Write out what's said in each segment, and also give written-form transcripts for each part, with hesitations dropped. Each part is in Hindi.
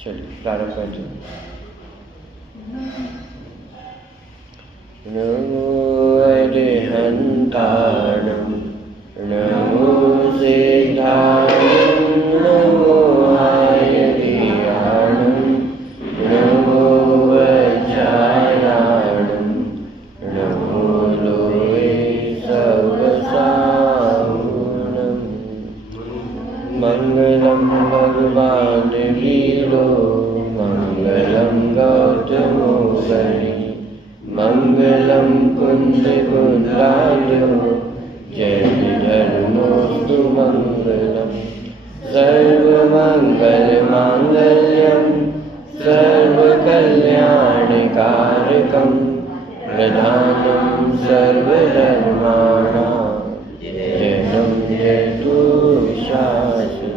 चलिए प्रारंभ करते हैं। नमो अरिहंताणं नमो सिद्धाणं नमो आयर्याणं नमो वज्रायाणं नमो लोहे सर्वसाहुणं मंगलं भगवान् वीरो मंगलं गौतमो बलि मंगलं कुन्दकुन्द्रायो जयधर्मोऽस्तु मंगलम् सर्वमङ्गलमाङ्गल्यं सर्वकल्याणकारकं प्रधानं सर्वधर्माणां जयं जयतु शासनम्।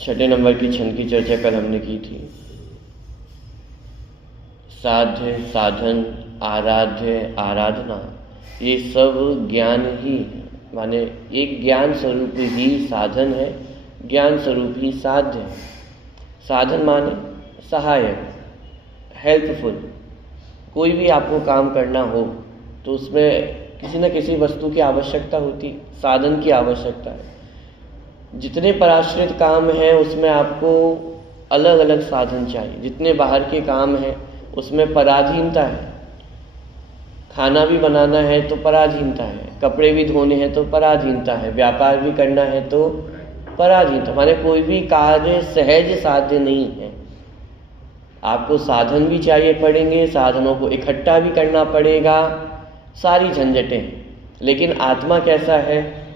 छठे नंबर की छंद की चर्चा कल हमने की थी। साध्य, साधन, आराध्य, आराधना, ये सब ज्ञान ही माने एक ज्ञान स्वरूप ही साधन है, ज्ञान स्वरूप ही साध्य है। साधन माने सहायक, हेल्पफुल। कोई भी आपको काम करना हो तो उसमें किसी न किसी वस्तु की आवश्यकता होती, साधन की आवश्यकता है। जितने पराश्रित काम हैं उसमें आपको अलग अलग साधन चाहिए। जितने बाहर के काम हैं उसमें पराधीनता है। खाना भी बनाना है तो पराधीनता है, कपड़े भी धोने हैं तो पराधीनता है, व्यापार भी करना है तो पराधीनता। माने कोई भी कार्य सहज साध्य नहीं है। आपको साधन भी चाहिए पड़ेंगे, साधनों को इकट्ठा भी करना पड़ेगा, सारी झंझटें। लेकिन आत्मा कैसा है?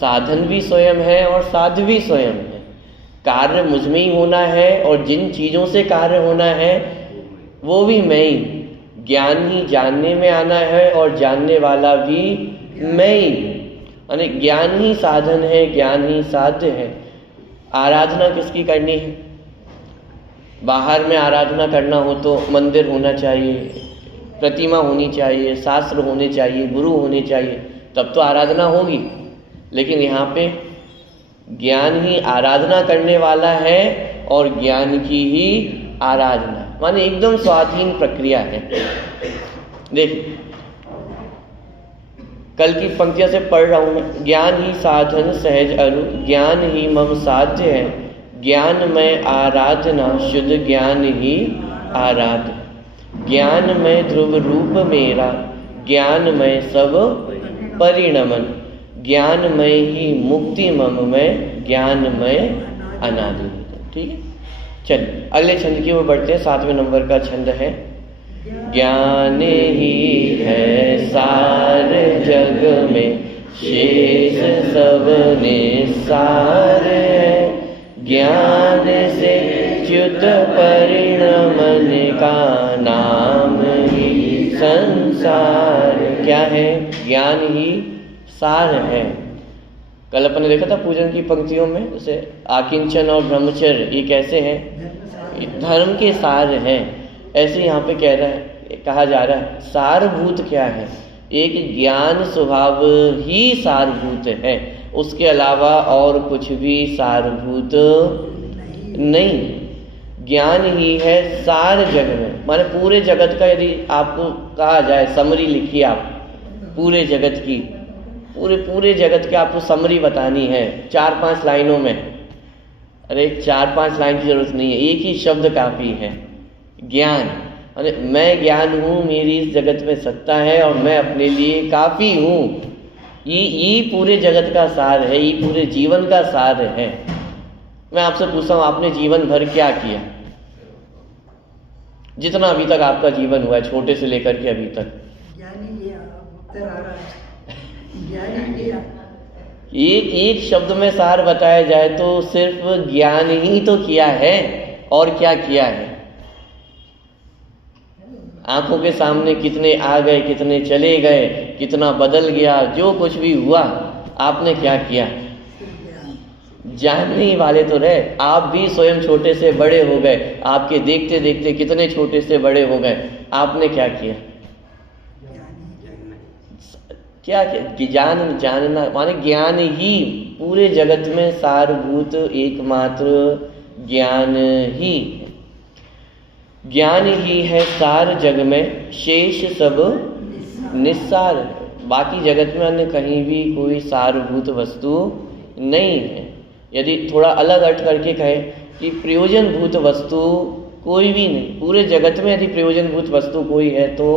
साधन भी स्वयं है और साध्य भी स्वयं है। कार्य मुझ में ही होना है और जिन चीज़ों से कार्य होना है वो भी मैं ही। ज्ञान ही जानने में आना है और जानने वाला भी मैं ही। यानी ज्ञान ही साधन है, ज्ञान ही साध्य है। आराधना किसकी करनी है? बाहर में आराधना करना हो तो मंदिर होना चाहिए, प्रतिमा होनी चाहिए, शास्त्र होने चाहिए, गुरु होने चाहिए, तब तो आराधना होगी। लेकिन यहाँ पे ज्ञान ही आराधना करने वाला है और ज्ञान की ही आराधना, माने एकदम स्वाधीन प्रक्रिया है। देखिए कल की पंक्तियों से पढ़ रहा हूँ मैं। ज्ञान ही साधन सहज अरु, ज्ञान ही मम साध्य है, ज्ञान में आराधना शुद्ध ज्ञान ही आराध्य। ज्ञान में ध्रुव रूप मेरा, ज्ञान में सब परिणमन, ज्ञान में ही मुक्ति मम में, ज्ञान में अनादि। ठीक है, चलिए अगले छंद की ओर बढ़ते हैं। 7वें नंबर का छंद है। ज्ञान ही है सार जग में, शेष सब निस्सार है, ज्ञान से च्युत परिणमन का नाम ही संसार। क्या है? ज्ञान ही सार है। कल अपन ने देखा था पूजन की पंक्तियों में, जैसे आकिंचन और ब्रह्मचर्य ये कैसे हैं? धर्म के सार हैं। ऐसे यहाँ पे कहा जा रहा है सारभूत क्या है? एक ज्ञान स्वभाव ही सारभूत है, उसके अलावा और कुछ भी सारभूत नहीं। ज्ञान ही है सार जग में, माने पूरे जगत का यदि आपको कहा जाए, समरी लिखिए आप पूरे जगत की, पूरे जगत की आपको समरी बतानी है 4-5 लाइनों में। अरे 4-5 लाइन की जरूरत नहीं है, एक ही शब्द काफ़ी है, ज्ञान। अरे मैं ज्ञान हूँ, मेरी इस जगत में सत्ता है और मैं अपने लिए काफ़ी हूँ। ये पूरे जगत का सार है, ये पूरे जीवन का सार है। मैं आपसे पूछता हूँ, आपने जीवन भर क्या किया? जितना अभी तक आपका जीवन हुआ है, छोटे से लेकर के अभी तक, एक शब्द में सार बताया जाए तो सिर्फ ज्ञान ही तो किया है। और क्या किया है? आंखों के सामने कितने आ गए, कितने चले गए, कितना बदल गया, जो कुछ भी हुआ आपने क्या किया? जानने ही वाले तो रहे। आप भी स्वयं छोटे से बड़े हो गए, आपके देखते देखते कितने छोटे से बड़े हो गए, आपने क्या किया? क्या कि जान जानना माने ज्ञान ही पूरे जगत में सारभूत एकमात्र ज्ञान ही है। ज्ञान ही है सार जग में, शेष सब निस्सार है। बाकी जगत में अन्य कहीं भी कोई सारभूत वस्तु नहीं है। यदि थोड़ा अलग अर्थ करके कहे कि प्रयोजनभूत वस्तु कोई भी नहीं, पूरे जगत में यदि प्रयोजनभूत वस्तु कोई है तो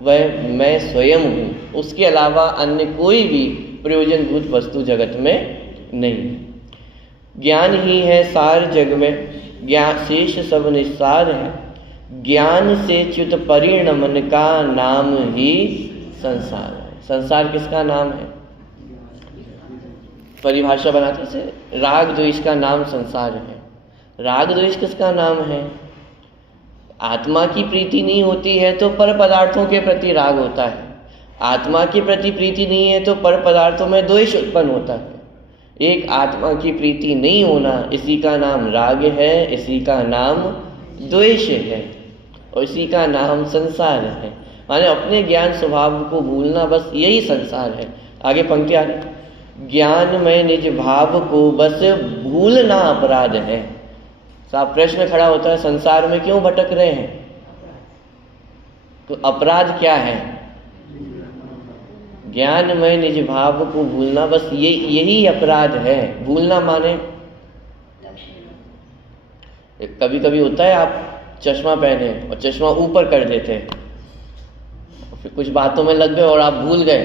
वह मैं स्वयं हूँ, उसके अलावा अन्य कोई भी प्रयोजनभूत वस्तु जगत में नहीं। ज्ञान ही है सार जग में, ज्ञान शेष सब निस्सार है। ज्ञान से च्युत परिणमन का नाम ही संसार है। संसार किसका नाम है? परिभाषा बनाते से राग द्वेष का नाम संसार है। राग द्वेष किसका नाम है? आत्मा की प्रीति नहीं होती है तो पर पदार्थों के प्रति राग होता है। आत्मा के प्रति प्रीति नहीं है तो पर पदार्थों में द्वेष उत्पन्न होता है। एक आत्मा की प्रीति नहीं होना, इसी का नाम राग है, इसी का नाम द्वेष है और इसी का नाम संसार है। माने अपने ज्ञान स्वभाव को भूलना, बस यही संसार है। आगे पंक्ति आ रही, ज्ञान में निज भाव को बस भूलना अपराध है। साहब प्रश्न खड़ा होता है, संसार में क्यों भटक रहे हैं? तो अपराध क्या है? ज्ञान में निज भाव को भूलना, बस यही अपराध है। भूलना माने कभी कभी होता है आप चश्मा पहने और चश्मा ऊपर कर देते हैं, फिर कुछ बातों में लग गए और आप भूल गए,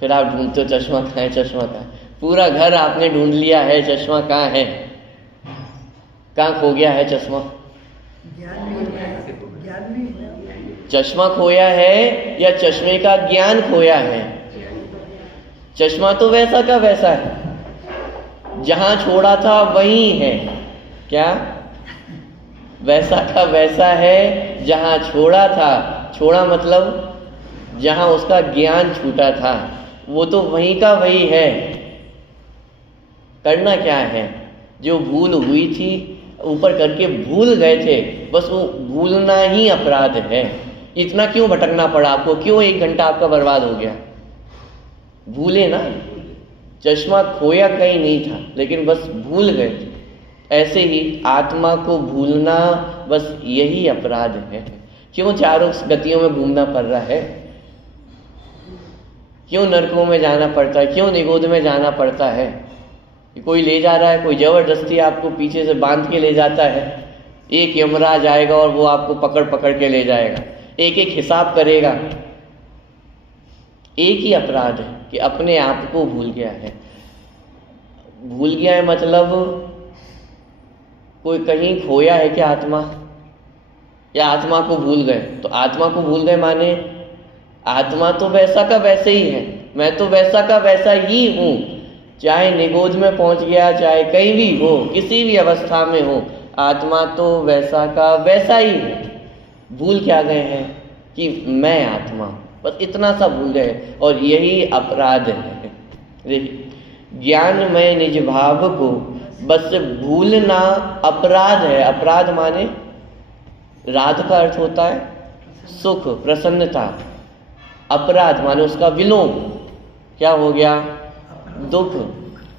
फिर आप ढूंढते हो चश्मा कहाँ है, चश्मा कहाँ है। पूरा घर आपने ढूंढ लिया है, चश्मा कहाँ है, कहाँ खो गया है चश्मा? चश्मा खोया है या चश्मे का ज्ञान खोया है? चश्मा तो वैसा का वैसा है, जहां छोड़ा था वही है। क्या? वैसा का वैसा है जहां छोड़ा था। छोड़ा मतलब जहां उसका ज्ञान छूटा था, वो तो वहीं का वही है। करना क्या है? जो भूल हुई थी ऊपर करके भूल गए थे, बस वो भूलना ही अपराध है। इतना क्यों भटकना पड़ा आपको? क्यों 1 घंटा आपका बर्बाद हो गया? भूले ना, चश्मा खोया कहीं नहीं था, लेकिन बस भूल गए थे। ऐसे ही आत्मा को भूलना, बस यही अपराध है। क्यों चारों गतियों में घूमना पड़ रहा है? क्यों नरकों में जाना पड़ता है? क्यों निगोद में जाना पड़ता है? कोई ले जा रहा है, कोई जबरदस्ती आपको पीछे से बांध के ले जाता है। एक यमराज आएगा और वो आपको पकड़ पकड़ के ले जाएगा, एक एक हिसाब करेगा। एक ही अपराध है कि अपने आप को भूल गया है। भूल गया है मतलब कोई कहीं खोया है क्या आत्मा? या आत्मा को भूल गए? तो आत्मा को भूल गए माने आत्मा तो वैसा का वैसे ही है, मैं तो वैसा का वैसा ही हूँ। चाहे निगोद में पहुंच गया, चाहे कहीं भी हो, किसी भी अवस्था में हो, आत्मा तो वैसा का वैसा ही है। भूल क्या गए हैं कि मैं आत्मा, बस इतना सा भूल गए और यही अपराध है। देखिए, ज्ञान में निज भाव को बस भूलना अपराध है। अपराध माने राध का अर्थ होता है सुख, प्रसन्नता। अपराध माने उसका विलोम। क्या हो गया? दुख।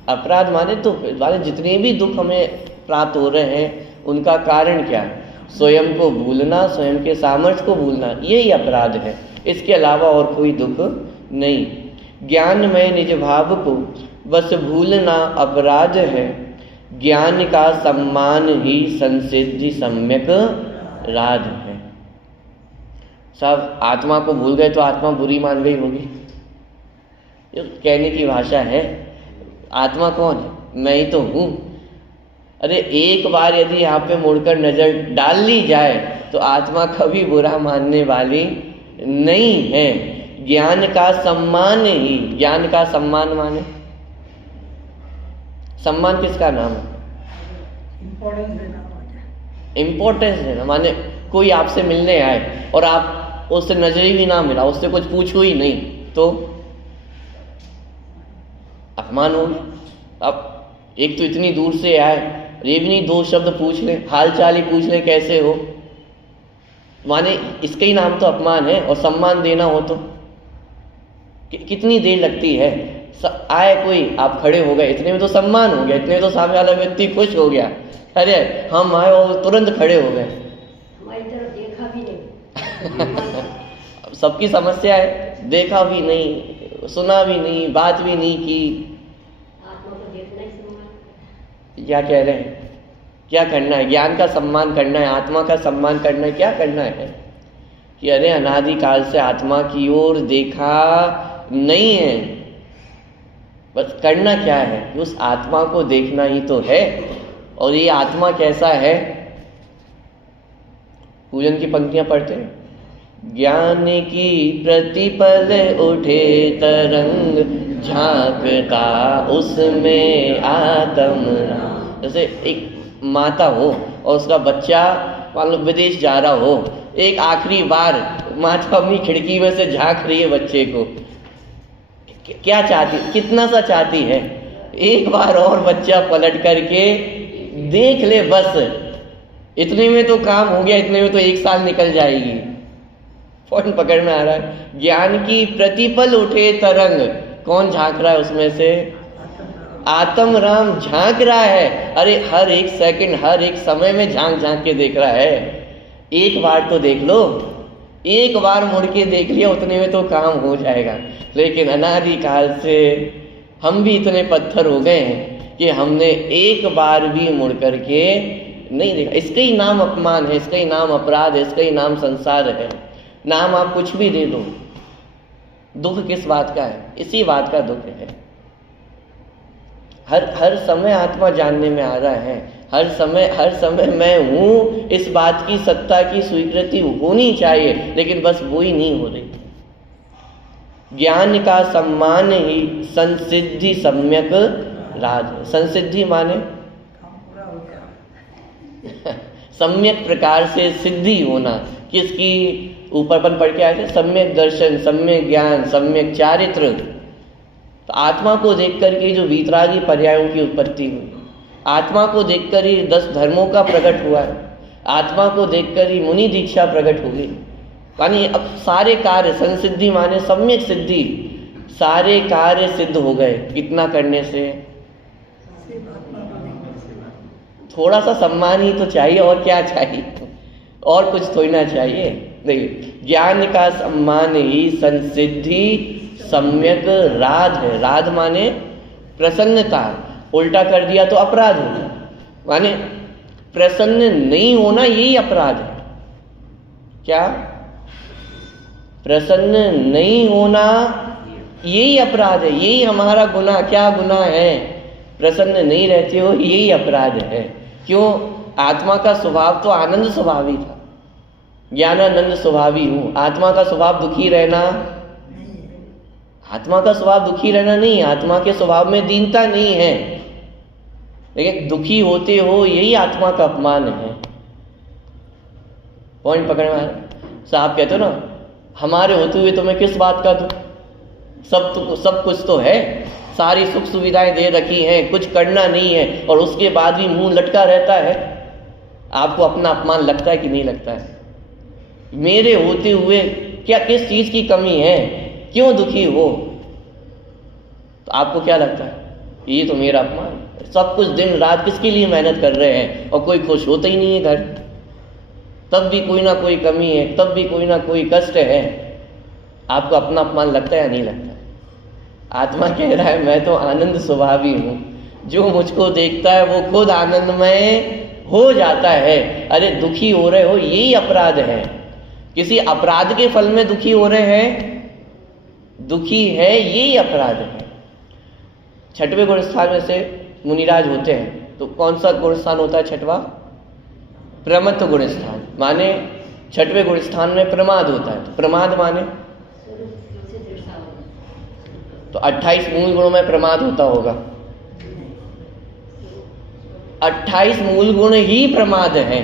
अपराध माने दुख, माने जितने भी दुख हमें प्राप्त हो रहे हैं उनका कारण क्या है? स्वयं को भूलना, स्वयं के सामर्थ्य को भूलना, यही अपराध है। इसके अलावा और कोई दुख नहीं। ज्ञान में निज भाव को बस भूलना अपराध है। ज्ञान का सम्मान ही संसिद्धि सम्यक राध है। सब आत्मा को भूल गए तो आत्मा बुरी मान गई होगी, ये कहने की भाषा है। आत्मा कौन है? मैं ही तो हूँ। अरे एक बार यदि यहाँ पे मुड़कर नजर डाल ली जाए तो आत्मा कभी बुरा मानने वाली नहीं है। ज्ञान का सम्मान ही, ज्ञान का सम्मान माने सम्मान किसका नाम है? इम्पोर्टेंस देना। माने कोई आपसे मिलने आए और आप उससे नजरी भी ना मिला, उससे कुछ पूछो ही नहीं, तो अपमान हो गया। अब एक तो इतनी दूर से आए, ये भी नहीं 2 शब्द पूछ ले, हाल चाल ही पूछ ले कैसे हो, माने इसका ही नाम तो अपमान है। और सम्मान देना हो तो कितनी देर लगती है? आए कोई, आप खड़े हो गए, इतने में तो सम्मान हो गया, इतने में तो सामने वाला व्यक्ति खुश हो गया, अरे हम आए और तुरंत खड़े हो गए। हमारी तरफ देखा भी नहीं। सबकी समस्या है, देखा भी नहीं, सुना भी नहीं, बात भी नहीं की। आत्मा को देखना ही सम्मान। क्या कह रहे हैं? क्या करना है? ज्ञान का सम्मान करना है, आत्मा का सम्मान करना है। क्या करना है कि अरे अनादिकाल से आत्मा की ओर देखा नहीं है, बस करना क्या है कि उस आत्मा को देखना ही तो है। और ये आत्मा कैसा है? पूजन की पंक्तियां पढ़ते हैं, ज्ञान की प्रतिपल उठे तरंग, झांकता उसमें आत्म राम। जैसे एक माता हो और उसका बच्चा मान लो विदेश जा रहा हो, एक आखिरी बार माता अपनी खिड़की में से झांक रही है बच्चे को, क्या चाहती, कितना सा चाहती है? एक बार और बच्चा पलट करके देख ले, बस इतने में तो काम हो गया, इतने में तो 1 साल निकल जाएगी। पॉइंट पकड़ में आ रहा है? ज्ञान की प्रतिपल उठे तरंग, कौन झांक रहा है उसमें से? आत्म राम झांक रहा है। अरे हर एक सेकंड, हर एक समय में झांक झांक के देख रहा है। एक बार तो देख लो, एक बार मुड़ के देख लिया, उतने में तो काम हो जाएगा। लेकिन अनादिकाल से हम भी इतने पत्थर हो गए हैं कि हमने एक बार भी मुड़ करके नहीं देखा। इसका ही नाम अपमान है, इसका ही नाम अपराध है, इसका ही नाम संसार है। नाम आप कुछ भी दे दो, दुख किस बात का है? इसी बात का दुख है। हर समय आत्मा जानने में आ रहा है, हर समय मैं हूँ, इस बात की सत्ता की स्वीकृति होनी चाहिए, लेकिन बस वो ही नहीं हो रही। ज्ञान का सम्मान ही संसिद्धि सम्यक राज। संसिद्धि माने सम्यक प्रकार से सिद्धि होना। किसकी? ऊपर अपन पढ़ के आए थे, सम्यक दर्शन, सम्यक ज्ञान, सम्यक चारित्र। तो आत्मा को देखकर के जो वीतरागी पर्यायों की उत्पत्ति हुई, आत्मा को देखकर ही 10 धर्मों का प्रकट हुआ है, आत्मा को देखकर ही मुनि दीक्षा प्रकट हो गई। यानी अब सारे कार्य, संसिद्धि माने सम्यक सिद्धि, सारे कार्य सिद्ध हो गए। कितना करने से? थोड़ा सा सम्मान ही तो चाहिए, और क्या चाहिए? और कुछ थोड़ी ना चाहिए। नहीं, ज्ञान का सम्मान ही संसिद्धि सम्यक राज है। राज माने प्रसन्नता, उल्टा कर दिया तो अपराध होगा। माने प्रसन्न नहीं होना, यही अपराध है। क्या? प्रसन्न नहीं होना यही अपराध है, यही हमारा गुनाह। क्या गुनाह है? प्रसन्न नहीं रहते हो, यही अपराध है। क्यों? आत्मा का स्वभाव तो आनंद स्वभावी था, ज्ञानानंद स्वभावी हूँ। आत्मा का स्वभाव दुखी रहना, आत्मा का स्वभाव दुखी रहना नहीं, आत्मा के स्वभाव में दीनता नहीं है, लेकिन दुखी होते हो, यही आत्मा का अपमान है। पॉइंट पकड़ में आया? साहब कहते हो ना, हमारे होते हुए तुम्हें किस बात का दुख? सब कुछ तो है, सारी सुख सुविधाएं दे रखी हैं, कुछ करना नहीं है, और उसके बाद भी मुंह लटका रहता है। आपको अपना अपमान लगता है कि नहीं लगता है? मेरे होते हुए क्या, किस चीज की कमी है? क्यों दुखी हो? तो आपको क्या लगता है? ये तो मेरा अपमान। सब कुछ दिन रात किसके लिए मेहनत कर रहे हैं और कोई खुश होता ही नहीं है घर, तब भी कोई ना कोई कमी है, तब भी कोई ना कोई कष्ट है। आपको अपना अपमान लगता है या नहीं लगता है? आत्मा कह रहा है मैं तो आनंद स्वभावी हूँ, जो मुझको देखता है वो खुद आनंदमय हो जाता है। अरे दुखी हो रहे हो, यही अपराध है। किसी अपराध के फल में दुखी हो रहे हैं, दुखी है, यही अपराध है। 6वें गुणस्थान में से मुनिराज होते हैं, तो कौन सा गुणस्थान होता है 6वां? प्रमत्त गुणस्थान। माने 6वें गुणस्थान में प्रमाद होता है। तो प्रमाद माने तो 28 मूल गुणों में प्रमाद होता होगा। 28 मूल गुण ही प्रमाद हैं।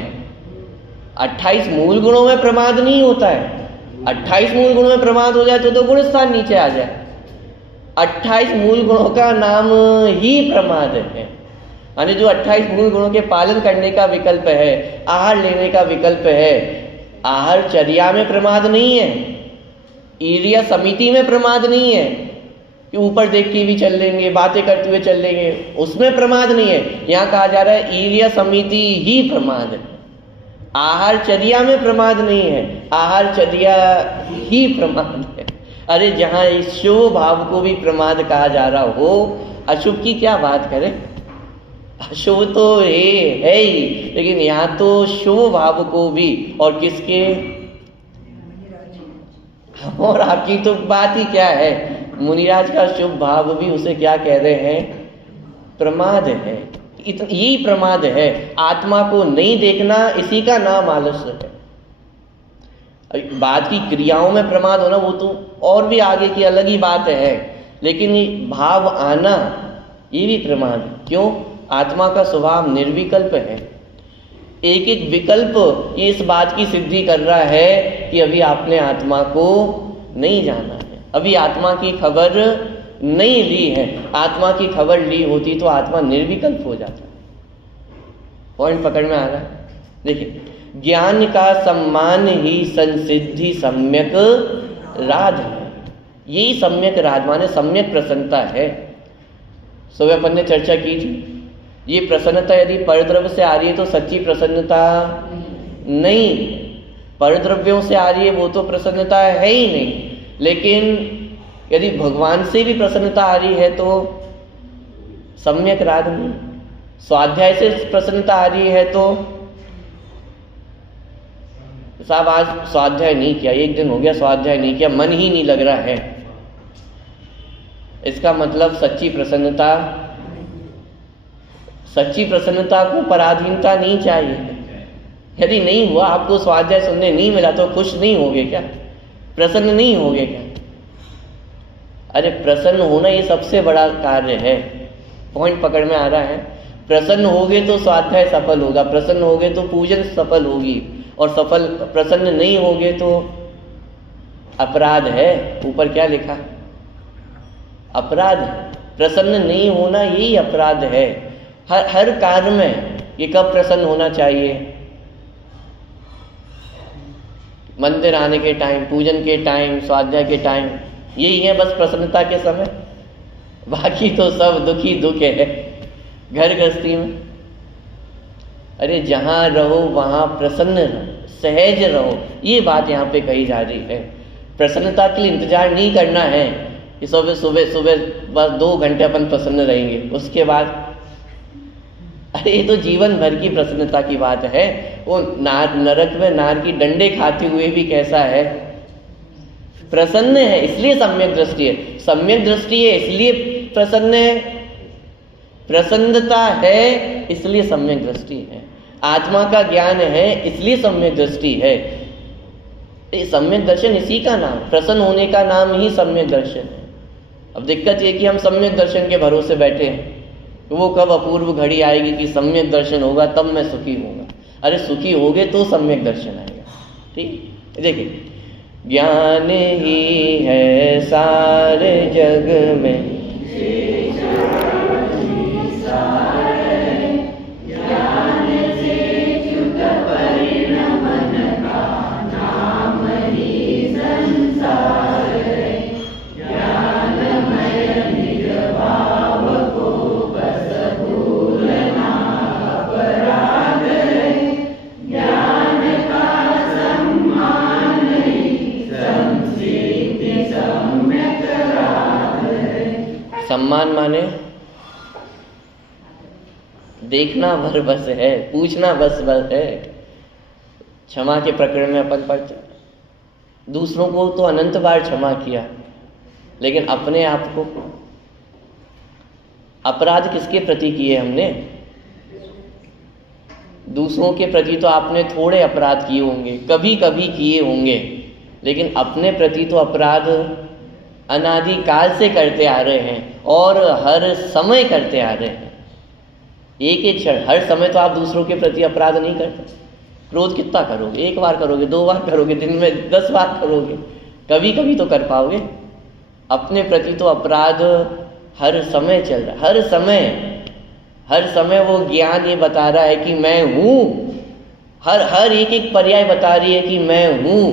28 मूल गुणों में प्रमाद नहीं होता है। 28 मूल गुणों में प्रमाद हो जाए तो गुणस्थान नीचे आ जाए। 28 मूल गुणों का नाम ही प्रमाद है। यानी जो 28 मूल गुणों के पालन करने का विकल्प है, आहार लेने का विकल्प है, आहार चर्या में प्रमाद नहीं है। ईर्ष्या समिति में प्रमाद नहीं है कि ऊपर देख के भी चल लेंगे, बातें करते हुए चल लेंगे, उसमें प्रमाद नहीं है। यहाँ कहा जा रहा है ईर्ष्या समिति ही प्रमाद है। आहारचर्या में प्रमाद नहीं है, आहारचर्या ही प्रमाद है। अरे जहाँ इस शुभ भाव को भी प्रमाद कहा जा रहा हो, अशुभ की क्या बात करें। अशुभ तो है ही, लेकिन यहाँ तो शुभ भाव को भी, और किसके, और आपकी तो बात ही क्या है। मुनिराज का शुभ भाव भी उसे क्या कह रहे हैं, प्रमाद है। यही प्रमाद है। आत्मा को नहीं देखना, इसी का नाम आलस्य है। बात की क्रियाओं में प्रमाद होना वो तो और भी आगे की अलग ही बात है, लेकिन ये भाव आना ये भी प्रमाद है। क्यों? आत्मा का स्वभाव निर्विकल्प है। एक एक विकल्प ये इस बात की सिद्धि कर रहा है कि अभी आपने आत्मा को नहीं जाना है, अभी आत्मा की खबर नहीं ली है। आत्मा की खबर ली होती तो आत्मा निर्विकल्प हो जाता। पॉइंट पकड़ में आ रहा है? देखिए, ज्ञान का सम्मान ही संसिद्धि सम्यक राध है। यही सम्यक राध माने सम्यक प्रसन्नता है। सुबह अपन ने चर्चा की थी, ये प्रसन्नता यदि परद्रव्य से आ रही है तो सच्ची प्रसन्नता नहीं, परद्रव्यों से आ रही है वो तो प्रसन्नता है ही नहीं। लेकिन यदि भगवान से भी प्रसन्नता आ रही है तो सम्यक राग नहीं। स्वाध्याय से प्रसन्नता आ रही है तो साहब आज स्वाध्याय नहीं किया, एक दिन हो गया स्वाध्याय नहीं किया, मन ही नहीं लग रहा है, इसका मतलब सच्ची प्रसन्नता, सच्ची प्रसन्नता को पराधीनता नहीं चाहिए। यदि नहीं हुआ, आपको स्वाध्याय सुनने नहीं मिला तो खुश नहीं होगे क्या? प्रसन्न नहीं होगे क्या? अरे प्रसन्न होना ये सबसे बड़ा कार्य है। पॉइंट पकड़ में आ रहा है? प्रसन्न होगे तो स्वाध्याय सफल होगा, प्रसन्न होगे तो पूजन सफल होगी, और सफल प्रसन्न नहीं होगे तो अपराध है। ऊपर क्या लिखा? अपराध। प्रसन्न नहीं होना यही अपराध है। हर कार्य में ये कब प्रसन्न होना चाहिए? मंदिर आने के टाइम, पूजन के टाइम, स्वाध्याय के टाइम, यही है बस प्रसन्नता के समय। बाकी तो सब दुखी दुख है घर गृहस्थी में। अरे जहाँ रहो वहाँ प्रसन्न रहो, सहज रहो, ये बात यहाँ पे कही जा रही है। प्रसन्नता के लिए इंतजार नहीं करना है कि सुबह सुबह सुबह बस 2 घंटे अपन प्रसन्न रहेंगे, उसके बाद अरे ये तो जीवन भर की प्रसन्नता की बात है। वो नरक में नार की डंडे खाते हुए भी कैसा है? प्रसन्न है, इसलिए सम्यक दृष्टि है। सम्यक दृष्टि है इसलिए प्रसन्न है, प्रसन्नता है इसलिए सम्यक दृष्टि है। आत्मा का ज्ञान है इसलिए सम्यक दृष्टि है। ये सम्यक दर्शन इसी का नाम, प्रसन्न होने का नाम ही सम्यक दर्शन है। अब दिक्कत ये कि हम सम्यक दर्शन के भरोसे बैठे हैं, वो कब अपूर्व घड़ी आएगी कि सम्यक दर्शन होगा तब मैं सुखी होऊंगा। अरे सुखी होगे तो सम्यक दर्शन आएगा। ठीक, देखिए, ज्ञान ही है सारे जग में, सम्मान माने देखना भर बस है, पूछना बस है। क्षमा के प्रकरण में अपन पढ़ते, दूसरों को तो अनंत बार क्षमा किया, लेकिन अपने आप को अपराध किसके प्रति किए हमने? दूसरों के प्रति तो आपने थोड़े अपराध किए होंगे, कभी कभी किए होंगे, लेकिन अपने प्रति तो अपराध अनादिकाल से करते आ रहे हैं और हर समय करते आ रहे हैं। एक एक क्षण, हर समय तो आप दूसरों के प्रति अपराध नहीं करते। क्रोध कितना करोगे? 1 बार करोगे, 2 बार करोगे, दिन में 10 बार करोगे, कभी कभी तो कर पाओगे। अपने प्रति तो अपराध हर समय चल रहा है, हर समय वो ज्ञान ये बता रहा है कि मैं हूँ। हर एक एक पर्याय बता रही है कि मैं हूँ।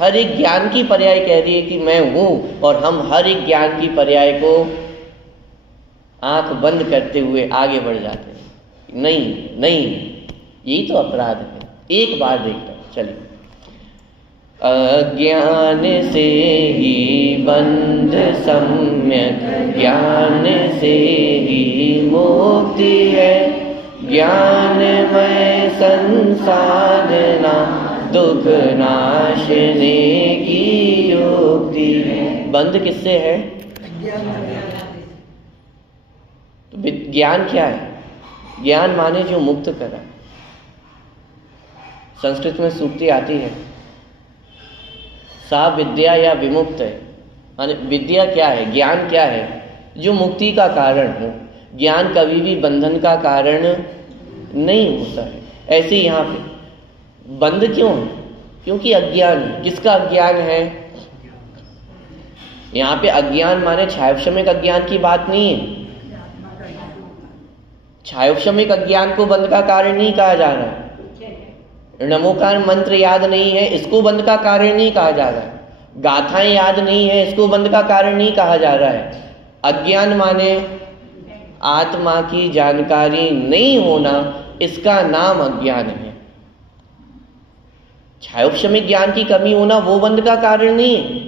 हर एक ज्ञान की पर्याय कह रही है कि मैं हूं, और हम हर एक ज्ञान की पर्याय को आंख बंद करते हुए आगे बढ़ जाते हैं। नहीं नहीं, यही तो अपराध है। एक बार देखता हूं, चलिए। अज्ञान से ही बंध सम्यक ज्ञान से ही मुक्ति है, ज्ञानमय संसाधना दुख नाशने की युक्ति है। बंध किससे है? तो ज्ञान क्या है? ज्ञान माने जो मुक्त करा। संस्कृत में सूक्ति आती है, सा विद्या या विमुक्त है। माने विद्या क्या है, ज्ञान क्या है? जो मुक्ति का कारण हो। ज्ञान कभी भी बंधन का कारण नहीं होता है। ऐसे यहाँ पे बंध क्यों है? क्योंकि अज्ञान। किसका अज्ञान है? यहाँ पे अज्ञान माने छायोपशमिक अज्ञान की बात नहीं है। छायोपशमिक अज्ञान को बंध का कारण नहीं कहा जा रहा है। नमोकार मंत्र याद नहीं है, इसको बंध का कारण नहीं कहा जा रहा है। गाथाएं याद नहीं है, इसको बंध का कारण नहीं कहा जा रहा है। अज्ञान माने आत्मा की जानकारी नहीं होना, इसका नाम अज्ञान है। छायोपशमिक ज्ञान की कमी होना वो बंध का कारण नहीं है।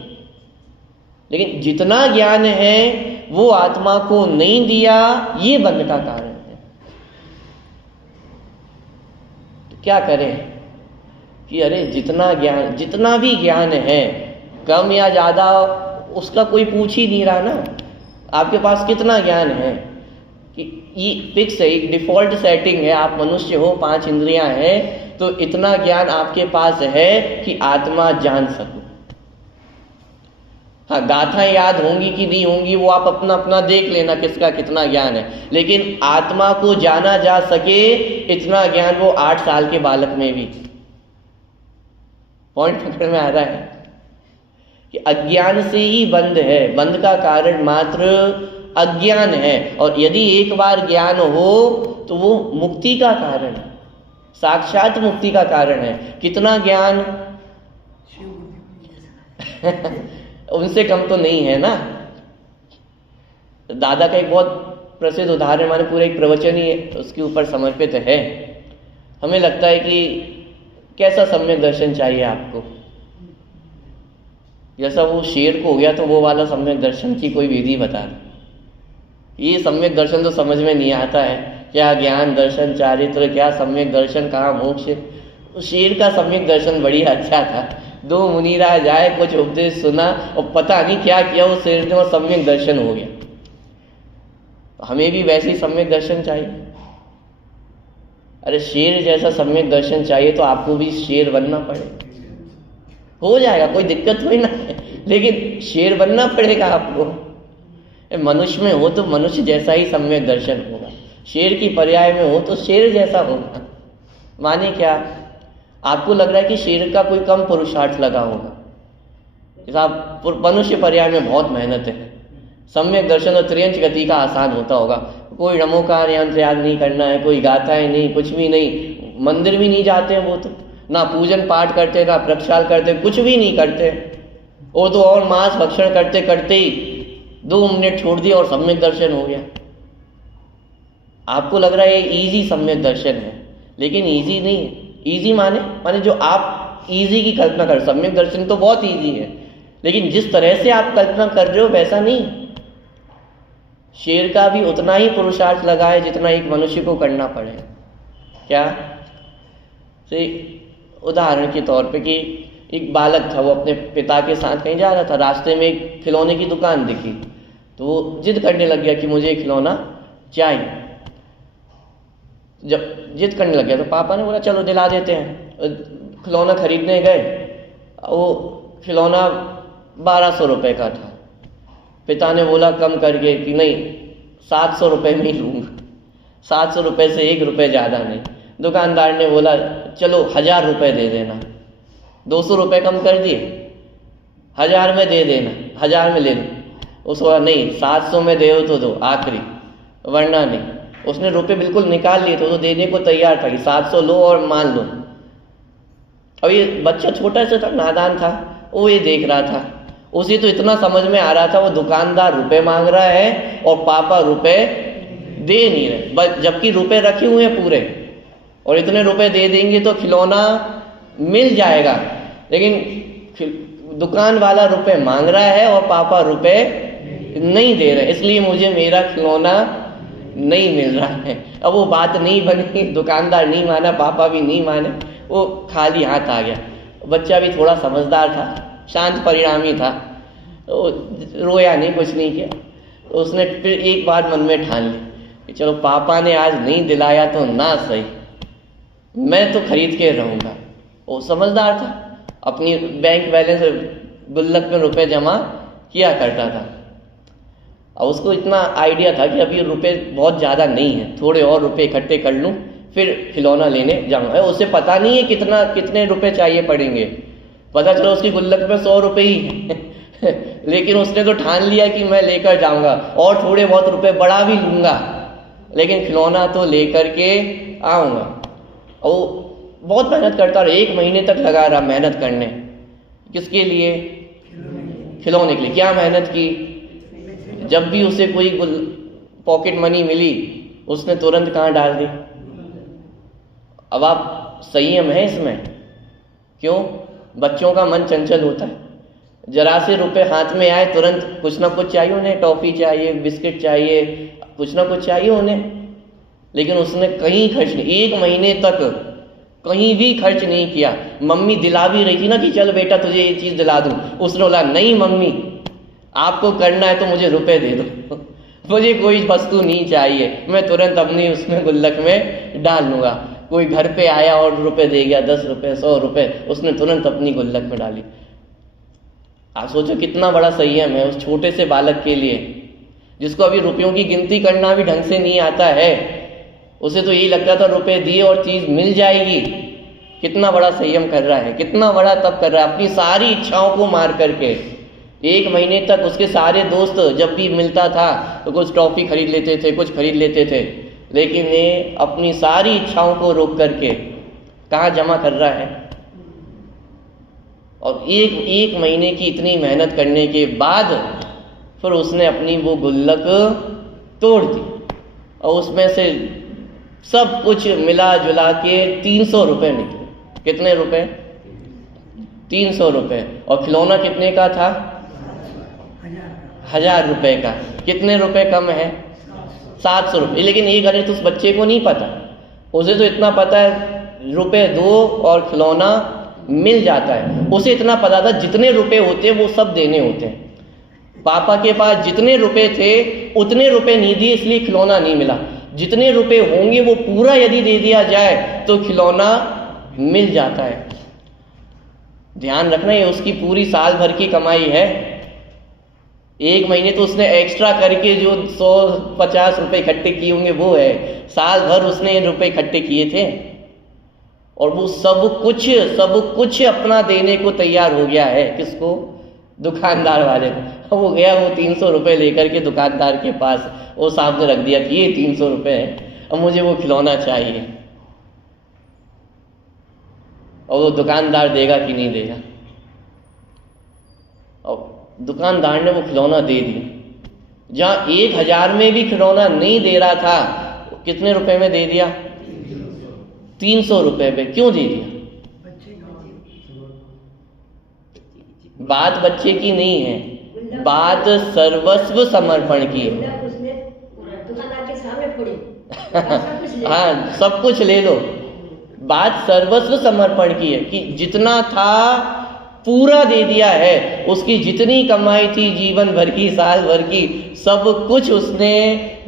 लेकिन जितना ज्ञान है वो आत्मा को नहीं दिया, ये बंध का कारण है। तो क्या करें कि अरे जितना ज्ञान, जितना भी ज्ञान है, कम या ज़्यादा उसका कोई पूछ ही नहीं रहा ना। आपके पास कितना ज्ञान है कि ये फिक्स है, एक डिफ़ॉल्ट सेटिंग है। आप मनुष्य हो, 5 इंद्रियां हैं, तो इतना ज्ञान आपके पास है कि आत्मा जान सको। हाँ, गाथाएं याद होंगी कि नहीं होंगी वो आप अपना अपना देख लेना किसका कितना ज्ञान है। लेकिन आत्मा को जाना जा सके इतना ज्ञान वो 8 साल के बालक में भी। पॉइंट पकड़ में आ रहा है कि अज्ञान से ही बंध है। बंध का कारण मात्र अज्ञान है, और यदि एक बार ज्ञान हो तो वो मुक्ति का कारण है, साक्षात मुक्ति का कारण है। कितना ज्ञान उनसे कम तो नहीं है ना। दादा का एक बहुत प्रसिद्ध उदाहरण, माने पूरे एक प्रवचन ही उसके ऊपर समर्पित है। हमें लगता है कि कैसा सम्यक दर्शन चाहिए आपको। जैसा वो शेर को हो गया तो वो वाला सम्यक दर्शन की कोई विधि बता दो। ये सम्यक दर्शन तो समझ में नहीं आता है। क्या ज्ञान दर्शन चारित्र, क्या सम्यक दर्शन, कहाँ मोक्ष। उस शेर का सम्यक दर्शन बढ़िया अच्छा था। 2 मुनीरा जाए, कुछ उपदेश सुना और पता नहीं क्या किया वो शेर ने, और सम्यक दर्शन हो गया। तो हमें भी वैसे ही सम्यक दर्शन चाहिए। अरे शेर जैसा सम्यक दर्शन चाहिए तो आपको भी शेर बनना पड़ेगा। हो जाएगा, कोई दिक्कत हुई ना, लेकिन शेर बनना पड़ेगा आपको। मनुष्य में हो तो मनुष्य जैसा ही सम्यक दर्शन होगा, शेर की पर्याय में हो तो शेर जैसा होगा। माने क्या, आपको लग रहा है कि शेर का कोई कम पुरुषार्थ लगा होगा। साहब मनुष्य पर्याय में बहुत मेहनत है। सम्यक दर्शन और त्रियंच गति का आसान होता होगा। कोई नमोकार यंत्र याद नहीं करना है, कोई गाथाएं नहीं, कुछ भी नहीं, मंदिर भी नहीं जाते हैं वो तो, ना पूजन पाठ करते, ना प्रक्षाल करते, कुछ भी नहीं करते। वो तो और मांस भक्षण करते करते ही 2 मिनट छोड़ दिया और सम्यक दर्शन हो गया। आपको लग रहा है ये ईजी सम्यक दर्शन है, लेकिन ईजी नहीं है। ईजी माने जो आप ईजी की कल्पना कर, सम्यक दर्शन तो बहुत ईजी है, लेकिन जिस तरह से आप कल्पना कर रहे हो वैसा नहीं। शेर का भी उतना ही पुरुषार्थ लगा है जितना एक मनुष्य को करना पड़े। क्या से उदाहरण के तौर पे कि एक बालक था, वो अपने पिता के साथ कहीं जा रहा था, रास्ते में एक खिलौने की दुकान दिखी तो वो जिद करने लग गया कि मुझे खिलौना चाहिए। जब जिद करने लग गया तो पापा ने बोला चलो दिला देते हैं। खिलौना खरीदने गए, वो खिलौना 1200 रुपये का था। पिता ने बोला कम करके कि नहीं 700 रुपये में ही लूँगा, 700 रुपये से 1 रुपये ज़्यादा नहीं। दुकानदार ने बोला चलो 1000 रुपये दे देना, 200 रुपये कम कर दिए, 1000 में दे देना, 1000 में ले लो। उसको नहीं 700 में दे तो दो आखिरी, वरना नहीं। उसने रुपये बिल्कुल निकाल लिए तो देने को तैयार था कि 700 लो और मान लो। अब ये बच्चा छोटा सा था, नादान था, वो ये देख रहा था। उसे तो इतना समझ में आ रहा था वो दुकानदार रुपए मांग रहा है और पापा रुपए दे नहीं रहे, बस जबकि रुपए रखे हुए हैं पूरे, और इतने रुपए दे देंगे तो खिलौना मिल जाएगा। लेकिन दुकान वाला रुपए मांग रहा है और पापा रुपए नहीं दे रहे, इसलिए मुझे मेरा खिलौना नहीं मिल रहा है। अब वो बात नहीं बनी, दुकानदार नहीं माना, पापा भी नहीं माने, वो खाली हाथ आ गया। बच्चा भी थोड़ा समझदार था, शांत परिणामी था, तो रोया नहीं, कुछ नहीं किया। तो उसने फिर एक बार मन में ठान ली कि चलो पापा ने आज नहीं दिलाया तो ना सही, मैं तो खरीद के रहूँगा। वो समझदार था, अपनी बैंक बैलेंस गुल्लक में रुपए जमा किया करता था। और उसको इतना आइडिया था कि अभी रुपए बहुत ज़्यादा नहीं है, थोड़े और रुपए इकट्ठे कर लूँ फिर खिलौना लेने जाऊँगा। उसे पता नहीं है कितने रुपए चाहिए पड़ेंगे, पता चला उसकी गुल्लक में 100 रुपये ही है लेकिन उसने तो ठान लिया कि मैं लेकर जाऊँगा और थोड़े बहुत रुपए बढ़ा भी लूँगा, लेकिन खिलौना तो लेकर के आऊँगा। और बहुत मेहनत करता रहा, 1 महीने तक लगा रहा मेहनत करने। किसके लिए? खिलौने के लिए। क्या मेहनत की? जब भी उसे कोई पॉकेट मनी मिली उसने तुरंत कहाँ डाल दी। अब आप संयम है इसमें, क्यों? बच्चों का मन चंचल होता है, जरा से रुपए हाथ में आए तुरंत कुछ ना कुछ चाहिए उन्हें, टॉफी चाहिए, बिस्किट चाहिए, कुछ ना कुछ चाहिए उन्हें। लेकिन उसने कहीं खर्च नहीं, 1 महीने तक कहीं भी खर्च नहीं किया। मम्मी दिला भी रही थी ना कि चल बेटा तुझे ये चीज़ दिला दूँ, उसने बोला नहीं मम्मी, आपको करना है तो मुझे रुपए दे दो, मुझे कोई वस्तु नहीं चाहिए, मैं तुरंत अपनी उसमें गुल्लक में डाल लूँगा। कोई घर पे आया और रुपए दे गया, 10 रुपये 100 रुपये, उसने तुरंत अपनी गुल्लक में डाली। आप सोचो कितना बड़ा संयम है उस छोटे से बालक के लिए, जिसको अभी रुपयों की गिनती करना भी ढंग से नहीं आता है। उसे तो यही लगता था रुपए दिए और चीज़ मिल जाएगी। कितना बड़ा संयम कर रहा है, कितना बड़ा तप कर रहा है, अपनी सारी इच्छाओं को मार करके। 1 महीने तक उसके सारे दोस्त जब भी मिलता था तो कुछ टॉफ़ी खरीद लेते थे, कुछ खरीद लेते थे, लेकिन ये अपनी सारी इच्छाओं को रोक करके कहाँ जमा कर रहा है। और एक महीने की इतनी मेहनत करने के बाद फिर उसने अपनी वो गुल्लक तोड़ दी और उसमें से सब कुछ मिला जुला के 300 रुपये निकले। कितने रुपए? 300 रुपये। और खिलौना कितने का था? 1000 रुपये का। कितने रुपए कम है? 700 रुपये। लेकिन ये गणित उस बच्चे को नहीं पता, उसे तो इतना पता है रुपए दो और खिलौना मिल जाता है। उसे इतना पता था जितने रुपए होते हैं वो सब देने होते हैं। पापा के पास जितने रुपए थे उतने रुपए नहीं दिए, इसलिए खिलौना नहीं मिला। जितने रुपए होंगे वो पूरा यदि दे दिया जाए तो खिलौना मिल जाता है। ध्यान रखना, ये उसकी पूरी साल भर की कमाई है। 1 महीने तो उसने एक्स्ट्रा करके जो 150 रुपये इकट्ठे किए होंगे वो है, साल भर उसने रुपए इकट्ठे किए थे और वो सब कुछ अपना देने को तैयार हो गया है। किसको? दुकानदार वाले को। वो गया, वो 300 रुपये लेकर के दुकानदार के पास वो सामने रख दिया कि ये 300 रुपये है, अब मुझे वो खिलौना चाहिए। और वो दुकानदार देगा कि नहीं देगा? और दुकानदार ने वो खिलौना दे दिया। जहाँ 1000 में भी खिलौना नहीं दे रहा था, कितने रुपए में दे दिया? 300 रुपये पे। क्यों दे दिया? बात बच्चे की नहीं है, बात सर्वस्व समर्पण की है। हाँ, सब कुछ ले लो। बात सर्वस्व समर्पण की है कि जितना था पूरा दे दिया है। उसकी जितनी कमाई थी जीवन भर की, साल भर की, सब कुछ उसने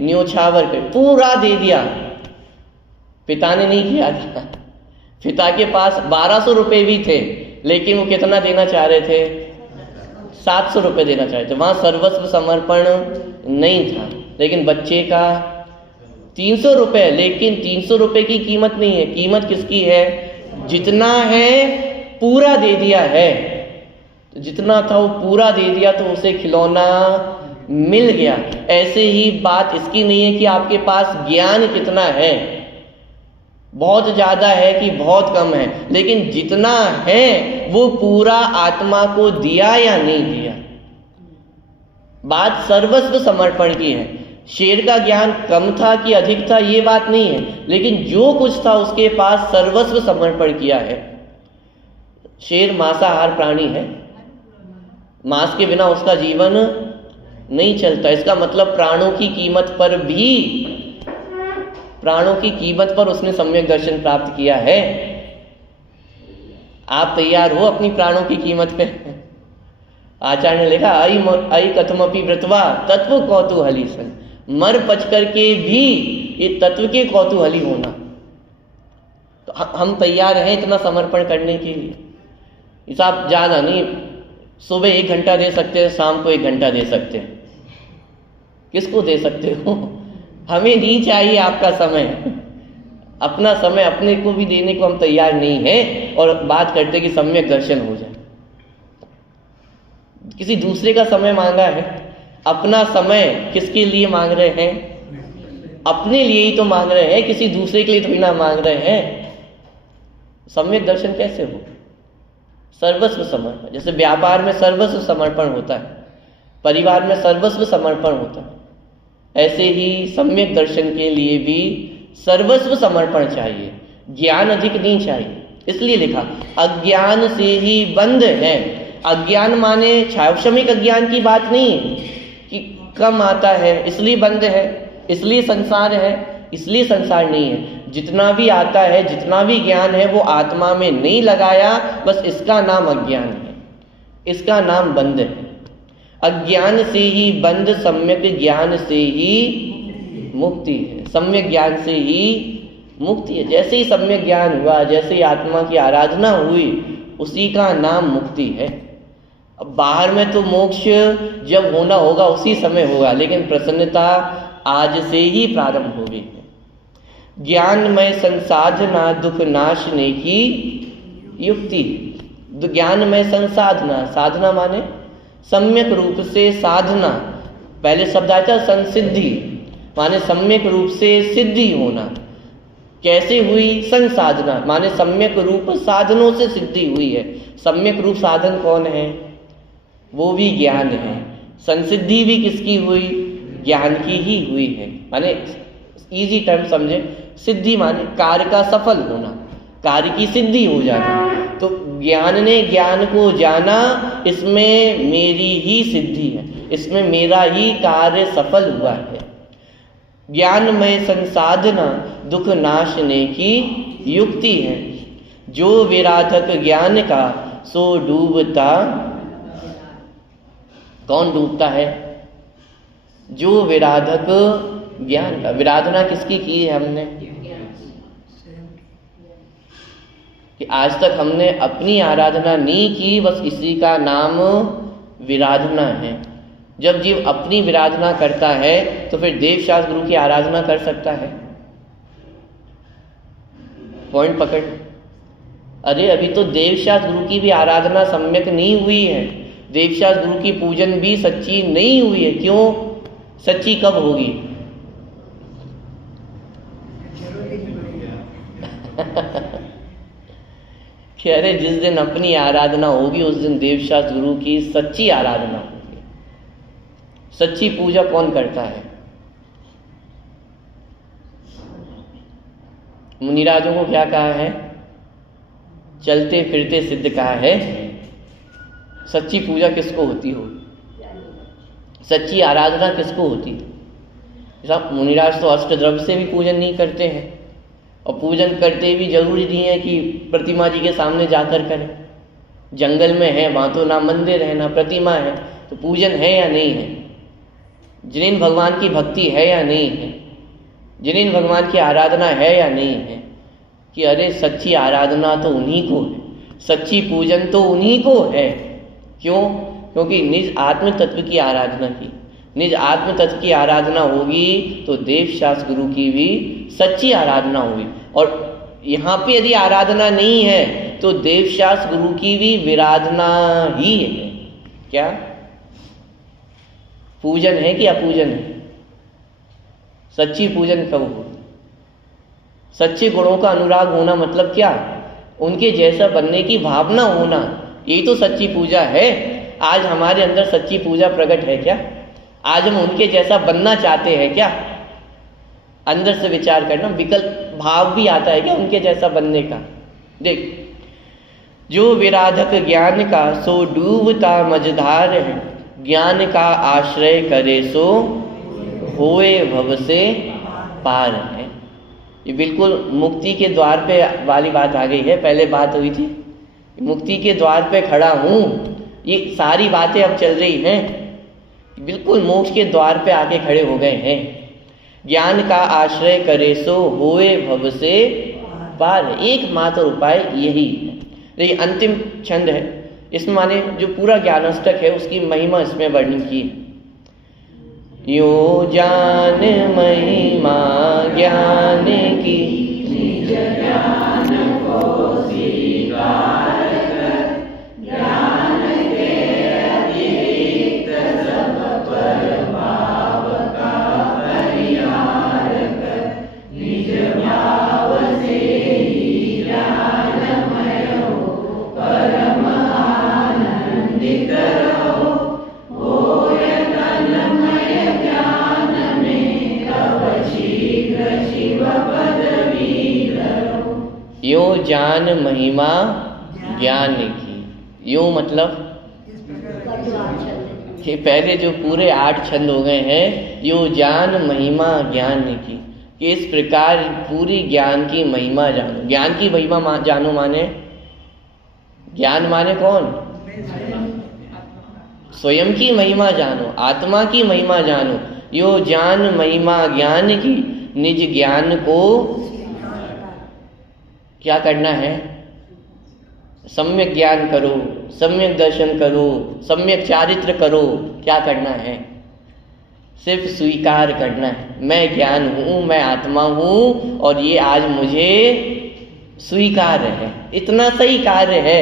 न्योछावर कर पूरा दे दिया। पिता ने नहीं किया था। पिता के पास 1200 रुपये भी थे, लेकिन वो कितना देना चाह रहे थे? 700 रुपये देना चाह रहे थे। वहाँ सर्वस्व समर्पण नहीं था। लेकिन बच्चे का 300 रुपये, लेकिन 300 रुपये की कीमत नहीं है। कीमत किसकी है? जितना है पूरा दे दिया है। तो जितना था वो पूरा दे दिया, तो उसे खिलौना मिल गया। ऐसे ही बात इसकी नहीं है कि आपके पास ज्ञान कितना है, बहुत ज़्यादा है कि बहुत कम है, लेकिन जितना है वो पूरा आत्मा को दिया या नहीं दिया। बात सर्वस्व समर्पण की है। शेर का ज्ञान कम था कि अधिक था ये बात नहीं है, लेकिन जो कुछ था उसके पास सर्वस्व समर्पण किया है। शेर मांसाहार प्राणी है, मांस के बिना उसका जीवन नहीं चलता। इसका मतलब प्राणों की कीमत पर उसने सम्यक दर्शन प्राप्त किया है। आप तैयार हो अपनी प्राणों की कीमत पे? आचार्य ने लिखा आई कथमपि व्रतवा तत्व कौतूहली सन, मर पच करके भी ये तत्व के कौतूहली होना। तो हम तैयार हैं इतना समर्पण करने के लिए। इस आप ज़्यादा नहीं, सुबह 1 घंटा दे सकते हैं, शाम को 1 घंटा दे सकते हैं। किसको दे सकते हो? हमें नहीं चाहिए आपका समय, अपना समय अपने को भी देने को हम तैयार नहीं हैं। और बात करते कि सम्यक दर्शन हो जाए। किसी दूसरे का समय मांगा है, अपना समय किसके लिए मांग रहे हैं? अपने लिए ही तो मांग रहे हैं, किसी दूसरे के लिए तो बिना मांग रहे हैं। सम्यक दर्शन कैसे हो? सर्वस्व समर्पण। जैसे व्यापार में सर्वस्व समर्पण होता है, परिवार में सर्वस्व समर्पण होता है, ऐसे ही सम्यक दर्शन के लिए भी सर्वस्व समर्पण चाहिए, ज्ञान अधिक नहीं चाहिए। इसलिए लिखा अज्ञान से ही बंध है। अज्ञान माने क्षावशमिक अज्ञान की बात नहीं है कि कम आता है इसलिए बंध है, इसलिए संसार है, इसलिए संसार नहीं है। जितना भी आता है, जितना भी ज्ञान है, वो आत्मा में नहीं लगाया, बस इसका नाम अज्ञान है, इसका नाम बंध है। अज्ञान से ही बंध, सम्यक ज्ञान से ही मुक्ति है। सम्यक ज्ञान से ही मुक्ति है। जैसे ही सम्यक ज्ञान हुआ, जैसे ही आत्मा की आराधना हुई, उसी का नाम मुक्ति है। अब बाहर में तो मोक्ष जब होना होगा उसी समय होगा, लेकिन प्रसन्नता आज से ही प्रारंभ होगी। ज्ञानमय संसाधना दुख नाशने की युक्ति। ज्ञानमय संसाधना, साधना माने सम्यक रूप से साधना। पहले शब्द आया था संसिद्धि, माने सम्यक रूप से सिद्धि होना। कैसे हुई? संसाधना माने सम्यक रूप साधनों से सिद्धि हुई है। सम्यक रूप साधन कौन है? वो भी ज्ञान है। संसिद्धि भी किसकी हुई? ज्ञान की ही हुई है। माने इजी टर्म समझे, सिद्धि माने कार्य का सफल होना, कार्य की सिद्धि हो जाना। तो ज्ञान ने ज्ञान को जाना, इसमें मेरी ही सिद्धि है, इसमें मेरा ही कार्य सफल हुआ है। ज्ञानमय संसाधना दुख नाशने की युक्ति है। जो विराधक ज्ञान का सो डूबता। कौन डूबता है? जो विराधक ज्ञान का। विराधना किसकी की है हमने? कि आज तक हमने अपनी आराधना नहीं की, बस इसी का नाम विराधना है। जब जीव अपनी विराधना करता है तो फिर देवशास्त्र गुरु की आराधना कर सकता है। पॉइंट पकड़। अरे अभी तो देवशास्त्र गुरु की भी आराधना सम्यक नहीं हुई है, देवशास्त्र गुरु की पूजन भी सच्ची नहीं हुई है। क्यों? सच्ची कब होगी? कि अरे जिस दिन अपनी आराधना होगी उस दिन देवशास्त्र गुरु की सच्ची आराधना होगी। सच्ची पूजा कौन करता है? मुनिराजों को क्या कहा है? चलते फिरते सिद्ध कहा है। सच्ची पूजा किसको होती हो? सच्ची आराधना किसको होती? सब मुनिराज तो अष्टद्रव्य से भी पूजन नहीं करते हैं, और पूजन करते भी जरूरी नहीं है कि प्रतिमा जी के सामने जाकर करें। जंगल में है, वहाँ तो ना मंदिर है ना प्रतिमा है, तो पूजन है या नहीं है? जिन भगवान की भक्ति है या नहीं है? जिन भगवान की आराधना है या नहीं है? कि अरे सच्ची आराधना तो उन्हीं को है, सच्ची पूजन तो उन्हीं को है। क्यों? क्योंकि निज आत्म तत्व की आराधना की। निज आत्म तत्व की आराधना होगी तो देवशास्त्र गुरु की भी सच्ची आराधना होगी। और यहाँ पे यदि आराधना नहीं है तो देवशास्त्र गुरु की भी विराधना ही है। क्या पूजन है कि अपूजन है? सच्ची पूजन कब हो? सच्चे गुणों का अनुराग होना मतलब क्या? उनके जैसा बनने की भावना होना, यही तो सच्ची पूजा है। आज हमारे अंदर सच्ची पूजा प्रकट है क्या? आज हम उनके जैसा बनना चाहते हैं क्या? अंदर से विचार करना, विकल्प भाव भी आता है क्या उनके जैसा बनने का? देख, जो विराधक ज्ञान का सो डूबता मझधार है, ज्ञान का आश्रय करे सो होए भव से पार है। ये बिल्कुल मुक्ति के द्वार पे वाली बात आ गई है। पहले बात हुई थी मुक्ति के द्वार पे खड़ा हूँ, ये सारी बातें अब चल रही हैं, बिल्कुल मोक्ष के द्वार पे आके खड़े हो गए हैं। ज्ञान का आश्रय करे सो होए भव से पार है, एकमात्र उपाय यही है। ये अंतिम छंद है, इसमें माने जो पूरा ज्ञानाष्टक है उसकी महिमा इसमें वर्णन की है। यो जान महिमा ज्ञान की, निज ज्ञान को स्वीकार कर, ज्ञान के अतिरिक्त सब पर भाव का परिहार कर, निज भाव से ही ज्ञानमय हो, परम आनंदित रहो, होय तन्मय ज्ञान में तब शीघ्र शिव पदवी धरो। यो जान महिमा ज्ञान की, यो मतलब कि पहले जो पूरे 8 छंद हो गए हैं, यो जान महिमा ज्ञान की, कि इस प्रकार पूरी ज्ञान की महिमा जानो। ज्ञान की महिमा जानो माने, ज्ञान माने कौन? स्वयं की महिमा जानो, आत्मा की महिमा जानो। यो जान महिमा ज्ञान की, निज ज्ञान को क्या करना है? सम्यक ज्ञान करो, सम्यक दर्शन करो, सम्यक चारित्र करो। क्या करना है? सिर्फ स्वीकार करना है, मैं ज्ञान हूँ, मैं आत्मा हूँ और ये आज मुझे स्वीकार है। इतना सही कार्य है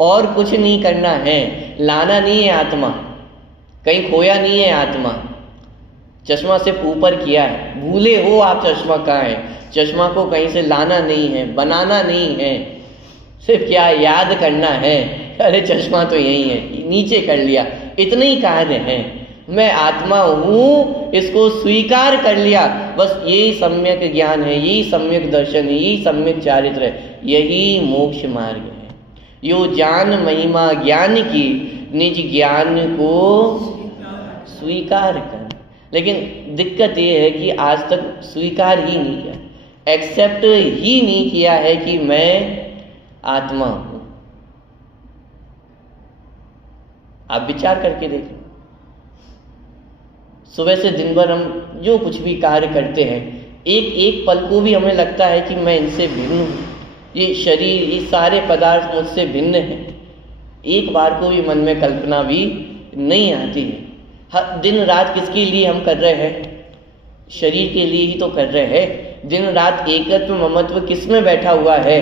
और कुछ नहीं करना है। लाना नहीं है आत्मा, कहीं खोया नहीं है आत्मा। चश्मा सिर्फ ऊपर किया है, भूले हो आप चश्मा कहाँ है। चश्मा को कहीं से लाना नहीं है, बनाना नहीं है, सिर्फ क्या याद करना है, अरे चश्मा तो यही है, नीचे कर लिया। इतने ही कार्य है, मैं आत्मा हूँ, इसको स्वीकार कर लिया, बस यही सम्यक ज्ञान है, यही सम्यक दर्शन है, यही सम्यक चारित्र है, यही मोक्ष मार्ग है। यो जान महिमा ज्ञान की, निज ज्ञान को स्वीकार कर। लेकिन दिक्कत ये है कि आज तक स्वीकार ही नहीं किया, एक्सेप्ट ही नहीं किया है कि मैं आत्मा हूं। आप विचार करके देखें, सुबह से दिन भर हम जो कुछ भी कार्य करते हैं, एक एक पल को भी हमें लगता है कि मैं इनसे भिन्न हूँ, ये शरीर, ये सारे पदार्थ मुझसे भिन्न हैं। एक बार को भी मन में कल्पना भी नहीं आती है। हर दिन रात किसके लिए हम कर रहे हैं? शरीर के लिए ही तो कर रहे हैं। दिन रात एकत्व ममत्व किस में बैठा हुआ है?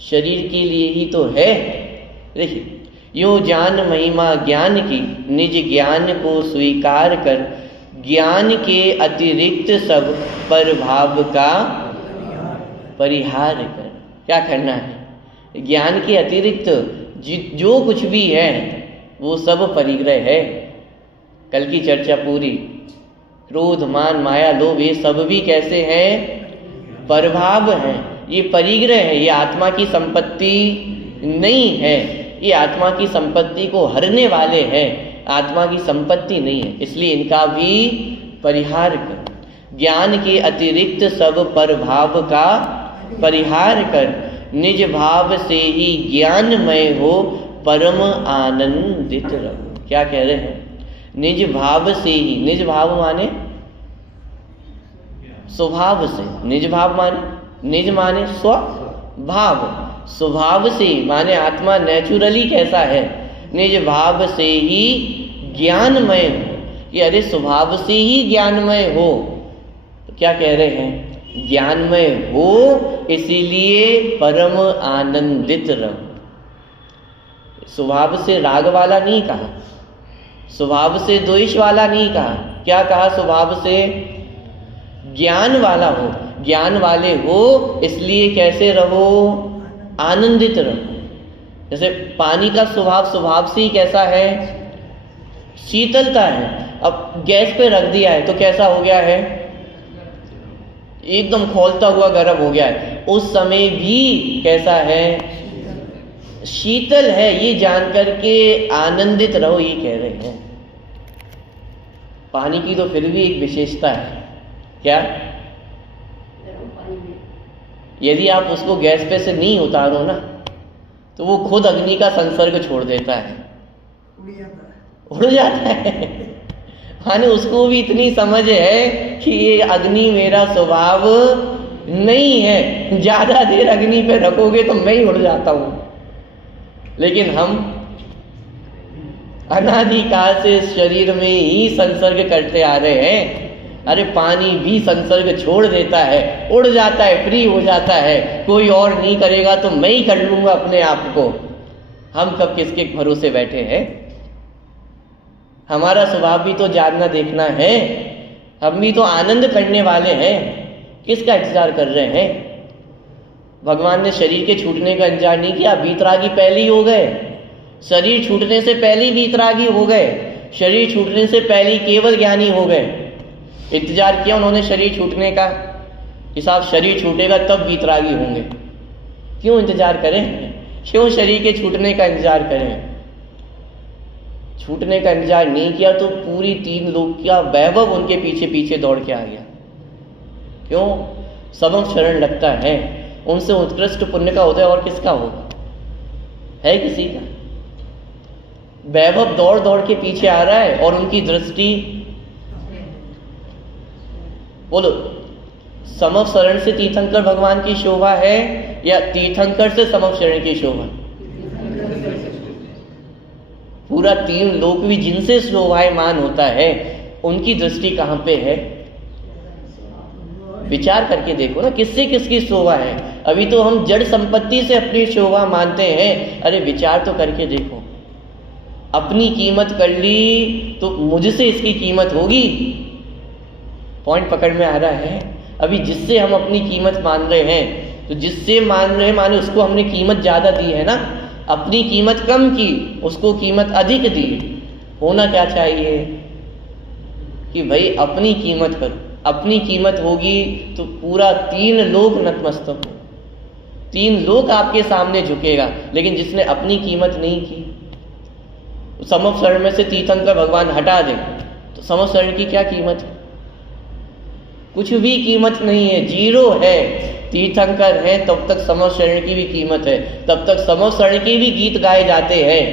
शरीर के लिए ही तो है। देखिए, यो जान महिमा ज्ञान की, निज ज्ञान को स्वीकार कर, ज्ञान के अतिरिक्त सब पर भाव का परिहार कर। क्या करना है? ज्ञान के अतिरिक्त जो कुछ भी है वो सब परिग्रह है। कल की चर्चा पूरी, क्रोध मान माया लोभ ये सब भी कैसे हैं? परभाव हैं, ये परिग्रह है, ये आत्मा की संपत्ति नहीं है, ये आत्मा की संपत्ति को हरने वाले हैं, आत्मा की संपत्ति नहीं है, इसलिए इनका भी परिहार कर। ज्ञान के अतिरिक्त सब परभाव का परिहार कर, निज भाव से ही ज्ञानमय हो, परम आनंदित रहो। क्या कह रहे हैं? निज भाव से ही, निज भाव माने स्वभाव से, निज भाव माने, निज माने स्वभाव, स्वभाव से माने आत्मा नेचुरली कैसा है? निज भाव से ही ज्ञानमय हो। ये अरे स्वभाव से ही ज्ञानमय हो, तो क्या कह रहे हैं? ज्ञानमय हो इसीलिए परम आनंदित रहो। स्वभाव से राग वाला नहीं कहा, स्वभाव से द्वेष वाला नहीं कहा, क्या कहा? स्वभाव से ज्ञान वाला हो। ज्ञान वाले हो इसलिए कैसे रहो? आनंदित रहो। जैसे पानी का स्वभाव से ही कैसा है, शीतलता है। अब गैस पे रख दिया है तो कैसा हो गया है, एकदम खौलता हुआ गर्म हो गया है। उस समय भी कैसा है, शीतल है। ये जानकर के आनंदित रहो, ये कह रहे हैं। पानी की तो फिर भी एक विशेषता है, क्या, गर्म पानी में यदि आप उसको गैस पे से नहीं उतारो ना तो वो खुद अग्नि का संसर्ग छोड़ देता है, उड़ जाता है। माने उसको भी इतनी समझ है कि ये अग्नि मेरा स्वभाव नहीं है, ज्यादा देर अग्नि पे रखोगे तो मैं ही उड़ जाता हूं। लेकिन हम अनादिकाल से इस शरीर में ही संसर्ग करते आ रहे हैं। अरे पानी भी संसर्ग छोड़ देता है, उड़ जाता है, फ्री हो जाता है। कोई और नहीं करेगा तो मैं ही कर लूंगा अपने आप को। हम कब किसके भरोसे बैठे हैं? हमारा स्वभाव भी तो जानना देखना है। हम भी तो आनंद करने वाले हैं, किसका इंतजार कर रहे हैं? भगवान ने शरीर के छूटने का इंतजार नहीं किया, वीतरागी पहले ही हो गए। शरीर छूटने से पहले ही वीतरागी हो गए, शरीर छूटने से पहले ही केवल ज्ञानी हो गए। इंतजार किया उन्होंने शरीर छूटने का, हिसाब शरीर छूटेगा तब वीतरागी होंगे। क्यों इंतजार करें, क्यों शरीर के छूटने का इंतजार करें? छूटने का इंतजार नहीं किया तो पूरी 3 लोक का वैभव उनके पीछे पीछे दौड़ के आ गया। क्यों? समम शरण लगता है। उनसे उत्कृष्ट पुण्य का उदय और किसका होगा? है किसी का? वैभव दौड़ दौड़ के पीछे आ रहा है और उनकी दृष्टि, बोलो, समव शरण से तीर्थंकर भगवान की शोभा है या तीर्थंकर से समव शरण की शोभा? पूरा 3 लोक भी जिनसे शोभायमान होता है उनकी दृष्टि कहां पे है? विचार करके देखो ना, किससे किसकी शोभा है। अभी तो हम जड़ संपत्ति से अपनी शोभा मानते हैं। अरे विचार तो करके देखो, अपनी कीमत कर ली तो मुझसे इसकी कीमत होगी। पॉइंट पकड़ में आ रहा है? अभी जिससे हम अपनी कीमत मान रहे हैं, तो जिससे मान रहे हैं माने उसको हमने कीमत ज्यादा दी है ना। अपनी कीमत कम की, उसको कीमत अधिक दी। होना क्या चाहिए कि भाई अपनी कीमत करो। अपनी कीमत होगी तो पूरा 3 लोक नतमस्तक हो, 3 लोक आपके सामने झुकेगा। लेकिन जिसने अपनी कीमत नहीं की, समव शरण में से तीर्थंकर भगवान हटा दे तो समव शरण की क्या कीमत है? कुछ भी कीमत नहीं है, जीरो है। तीर्थंकर है तब तक समव शरण की भी कीमत है, तब तक समव शरण के भी गीत गाए जाते हैं।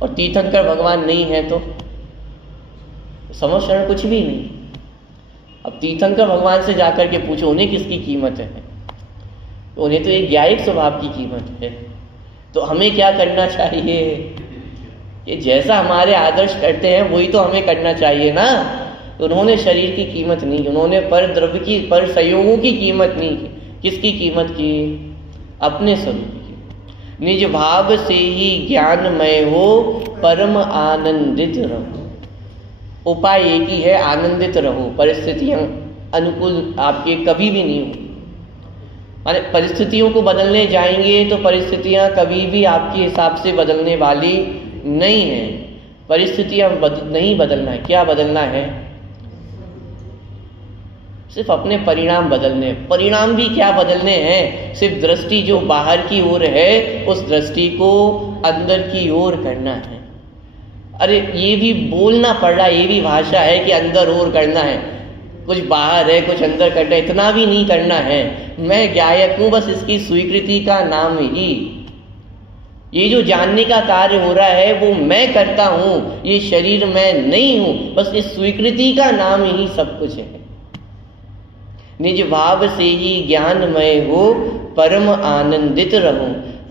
और तीर्थंकर भगवान नहीं है तो समव शरण कुछ भी नहीं। अब तीर्थंकर भगवान से जाकर के पूछो उन्हें किसकी कीमत है? उन्हें तो एक ज्ञायिक स्वभाव की कीमत है। तो हमें क्या करना चाहिए? ये जैसा हमारे आदर्श करते हैं वही तो हमें करना चाहिए ना। उन्होंने शरीर की कीमत नहीं की, उन्होंने पर द्रव्य की, पर संयोगों की कीमत नहीं की। किसकी कीमत की? अपने स्वरूप की। निज भाव से ही ज्ञानमय हो, परम आनंदित रहो। उपाय एक ही है, आनंदित रहो। परिस्थितियां अनुकूल आपके कभी भी नहीं होंगी। माने परिस्थितियों को बदलने जाएंगे तो परिस्थितियां कभी भी आपके हिसाब से बदलने वाली नहीं है। परिस्थितियां नहीं बदलना है। क्या बदलना है? सिर्फ अपने परिणाम बदलने। परिणाम भी क्या बदलने हैं? सिर्फ दृष्टि जो बाहर की ओर है उस दृष्टि को अंदर की ओर करना है। अरे ये भी बोलना पड़ रहा है, ये भी भाषा है कि अंदर ओर करना है। कुछ बाहर है, कुछ अंदर करना है, इतना भी नहीं करना है। मैं गायक हूं, बस इसकी स्वीकृति का नाम ही। ये जो जानने का कार्य हो रहा है वो मैं करता हूं, ये शरीर मैं नहीं हूं। बस इस स्वीकृति का नाम ही सब कुछ है। निज भाव से ही ज्ञानमय हो, परम आनंदित रहो।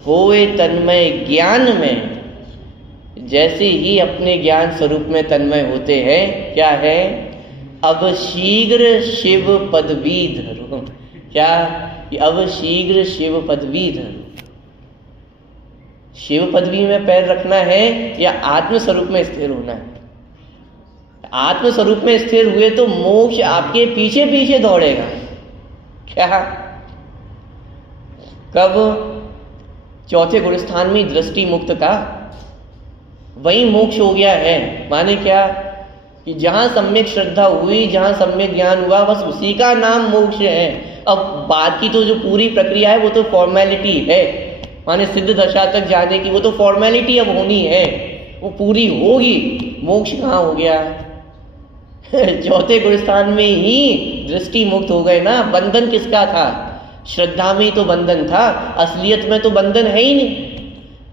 होए तन्मय ज्ञान में। जैसे ही अपने ज्ञान स्वरूप में तन्मय होते हैं, क्या है? अब शीघ्र शिव पदवी धरो। क्या? अब शीघ्र शिव पदवी धरो। शिव पदवी में पैर रखना है या आत्म स्वरूप में स्थिर होना है? आत्म स्वरूप में स्थिर हुए तो मोक्ष आपके पीछे पीछे दौड़ेगा। क्या? कब? चौथे गुणस्थान में दृष्टि मुक्त का वही मोक्ष हो गया है। माने क्या कि जहाँ सम्यक श्रद्धा हुई, जहाँ सम्यक ज्ञान हुआ, बस उसी का नाम मोक्ष है। अब बाकी तो जो पूरी प्रक्रिया है वो तो फॉर्मेलिटी है, माने सिद्ध दशा तक जाने की वो तो फॉर्मेलिटी अब होनी है, वो पूरी होगी। मोक्ष कहाँ हो गया? चौथे गुणस्थान में ही दृष्टि मुक्त हो गए ना। बंधन किसका था? श्रद्धा में ही तो बंधन था, असलियत में तो बंधन है ही नहीं।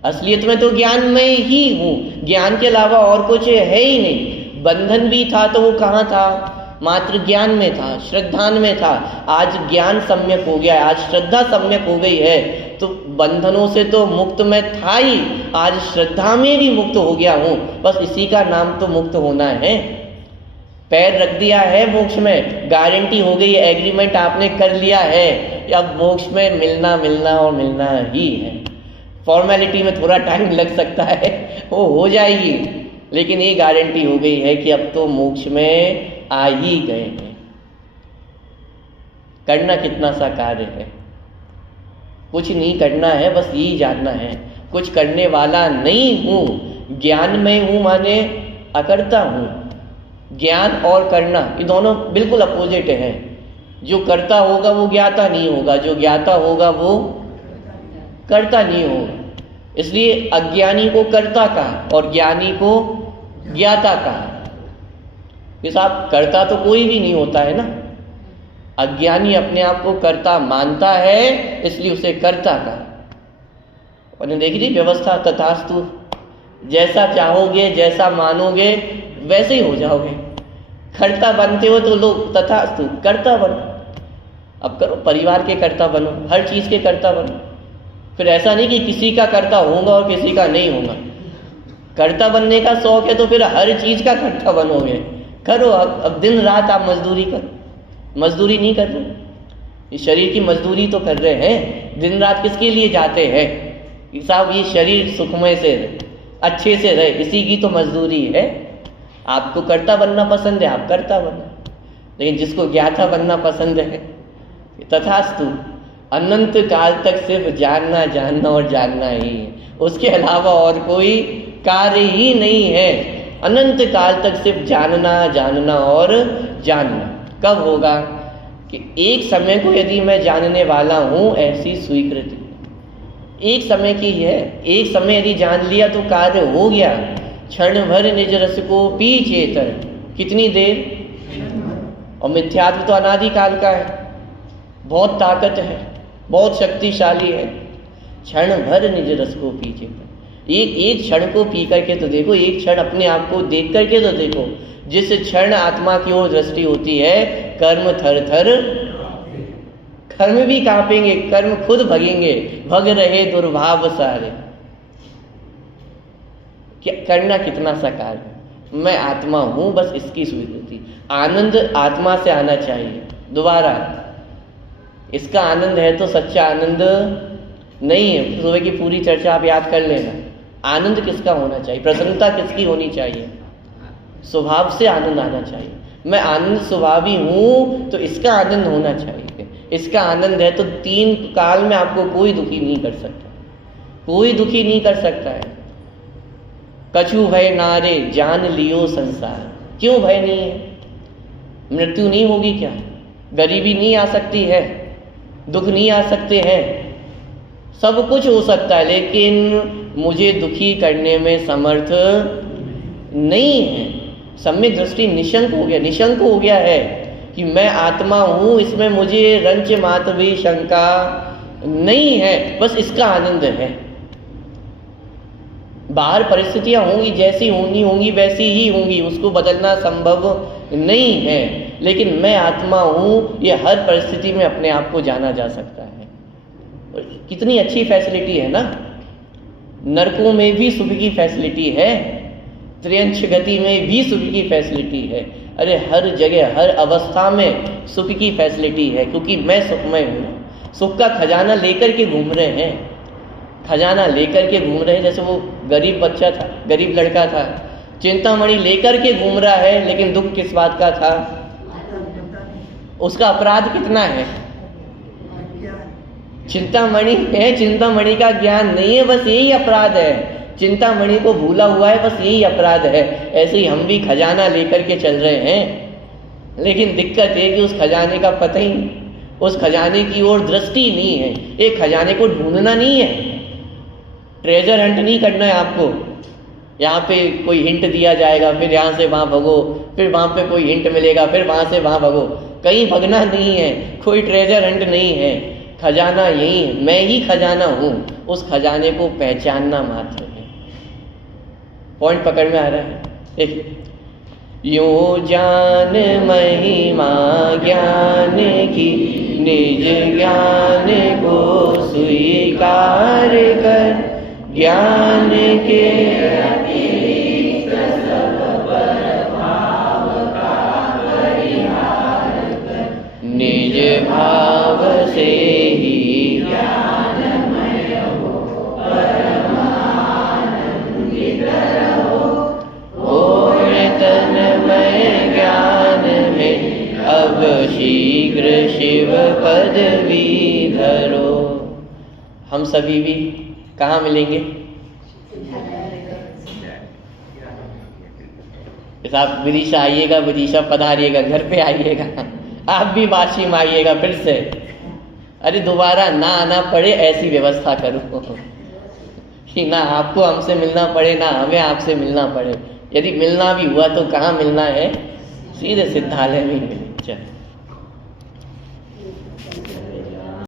असलियत में तो ज्ञान में ही हूँ, ज्ञान के अलावा और कुछ है ही नहीं। बंधन भी था तो वो कहाँ था? मात्र ज्ञान में था, श्रद्धा में था। आज ज्ञान सम्यक हो गया है, आज श्रद्धा सम्यक हो गई है, तो बंधनों से तो मुक्त मैं था ही, आज श्रद्धा में भी मुक्त हो गया हूँ। बस इसी का नाम तो मुक्त होना है। पैर रख दिया है मोक्ष में, गारंटी हो गई, एग्रीमेंट आपने कर लिया है, अब मोक्ष में मिलना मिलना और मिलना ही है। फॉर्मेलिटी में थोड़ा टाइम लग सकता है, वो हो जाएगी, लेकिन ये गारंटी हो गई है कि अब तो मोक्ष में आ ही गए हैं। करना कितना सा कार्य है? कुछ नहीं करना है, बस यही जानना है कुछ करने वाला नहीं हूँ। ज्ञान में हूँ माने अकर्ता हूँ। ज्ञान और करना ये दोनों बिल्कुल अपोजिट हैं। जो करता होगा वो ज्ञाता नहीं होगा, जो ज्ञाता होगा वो करता नहीं होगा। इसलिए अज्ञानी को कर्ता कहा और ज्ञानी को ज्ञाता कहा। ये साहब करता तो कोई भी नहीं होता है ना। अज्ञानी अपने आप को कर्ता मानता है, इसलिए उसे कर्ता कहा। और देखी थी व्यवस्था तथास्तु, जैसा चाहोगे जैसा मानोगे वैसे ही हो जाओगे। कर्ता बनते हो तो लोग तथास्तु कर्ता बनो। अब करो, परिवार के कर्ता बनो, हर चीज़ के कर्ता बनो। फिर ऐसा नहीं कि किसी का कर्ता होगा और किसी का नहीं होगा। कर्ता बनने का शौक है तो फिर हर चीज़ का कर्ता बनोगे। करो, अब दिन रात आप मजदूरी करो। मजदूरी नहीं कर रहे, इस शरीर की मजदूरी तो कर रहे हैं। दिन रात किसके लिए जाते हैं कि साहब ये शरीर सुखमय से रहे, अच्छे से रहे, इसी की तो मजदूरी है। आपको कर्ता बनना पसंद है, आप कर्ता बनो, लेकिन जिसको ज्ञाता बनना पसंद है तथास्तु। अनंत काल तक सिर्फ जानना जानना और जानना ही है, उसके अलावा और कोई कार्य ही नहीं है। अनंत काल तक सिर्फ जानना जानना और जानना। कब होगा कि एक समय को यदि मैं जानने वाला हूँ, ऐसी स्वीकृति एक समय की है। एक समय यदि जान लिया तो कार्य हो गया। क्षण भर निज रस को पी चेतर, कितनी देर? और मिथ्यात्व तो अनादिकाल का है, बहुत ताकत है, बहुत शक्तिशाली है। क्षण भर निज रस को पी चेतर, एक क्षण को पी करके तो देखो, एक क्षण अपने आप को देख करके तो देखो। जिस क्षण आत्मा की ओर दृष्टि होती है, कर्म थर थर, कर्म भी कांपेंगे, कर्म खुद भगेंगे, भग रहे दुर्भाव सारे। क्या करना कितना सा कार्य? मैं आत्मा हूं, बस इसकी स्वीकृति। आनंद आत्मा से आना चाहिए। दोबारा, इसका आनंद है तो सच्चा आनंद नहीं है। सुबह की पूरी चर्चा आप याद कर लेना। आनंद किसका होना चाहिए? प्रसन्नता किसकी होनी चाहिए? स्वभाव से आनंद आना चाहिए। मैं आनंद स्वभावी हूँ तो इसका आनंद होना चाहिए। इसका आनंद है तो 3 काल में आपको कोई दुखी नहीं कर सकता, कोई दुखी नहीं कर सकता है। कछु भय नारे जान लियो संसार। क्यों भय नहीं है? मृत्यु नहीं होगी क्या? गरीबी नहीं आ सकती है? दुख नहीं आ सकते हैं? सब कुछ हो सकता है, लेकिन मुझे दुखी करने में समर्थ नहीं है। सम्यक दृष्टि निशंक हो गया, निशंक हो गया है कि मैं आत्मा हूँ, इसमें मुझे रंच मात्र भी शंका नहीं है, बस इसका आनंद है। बाहर परिस्थितियाँ होंगी, जैसी होनी होंगी वैसी ही होंगी, उसको बदलना संभव नहीं है, लेकिन मैं आत्मा हूँ, ये हर परिस्थिति में अपने आप को जाना जा सकता है। कितनी अच्छी फैसिलिटी है ना। नरकों में भी सुख की फैसिलिटी है, त्रियंश गति में भी सुख की फैसिलिटी है। अरे हर जगह हर अवस्था में सुख की फैसिलिटी है, क्योंकि मैं सुखमय हूँ। सुख का खजाना लेकर के घूम रहे हैं, खजाना लेकर के घूम रहे हैं। जैसे वो गरीब बच्चा था, गरीब लड़का था, चिंतामणि लेकर के घूम रहा है, लेकिन दुख किस बात का था? उसका अपराध कितना है? चिंतामणि है, चिंतामणि का ज्ञान नहीं है, बस यही अपराध है। चिंतामणि को भूला हुआ है, बस यही अपराध है। ऐसे ही हम भी खजाना लेकर के चल रहे हैं, लेकिन दिक्कत है कि उस खजाने का पता ही नहीं, उस खजाने की ओर दृष्टि नहीं है। एक खजाने को ढूंढना नहीं है, ट्रेजर हंट नहीं करना है आपको। यहाँ पे कोई हिंट दिया जाएगा, फिर यहाँ से वहाँ भगो, फिर वहाँ पे कोई हिंट मिलेगा, फिर वहाँ से वहाँ भगो। कहीं भगना नहीं है, कोई ट्रेजर हंट नहीं है। खजाना यही है, मैं ही खजाना हूँ। उस खजाने को पहचानना मात्र है। पॉइंट पकड़ में आ रहा है? एक यूं जान महिमा ज्ञान की, निज ज्ञान को स्वीकार कर, ज्ञान के अतिरिक्त सब पर भाव का परिहार कर, निज भाव से ही ज्ञानमय हो, परमानंदित रहो। और तन्मय ज्ञान में अब शीघ्र शिव पदवी धरो। हम सभी भी कहाँ मिलेंगे? आप विदिशा आइएगा, विदिशा पधारिएगा, घर पे आइएगा, आप भी वाशी में आइएगा फिर से। अरे दोबारा ना आना पड़े ऐसी व्यवस्था करो कि ना आपको हमसे मिलना पड़े, ना हमें आपसे मिलना पड़े। यदि मिलना भी हुआ तो कहाँ मिलना है? सीधे सिद्धालय में ही मिले। चल।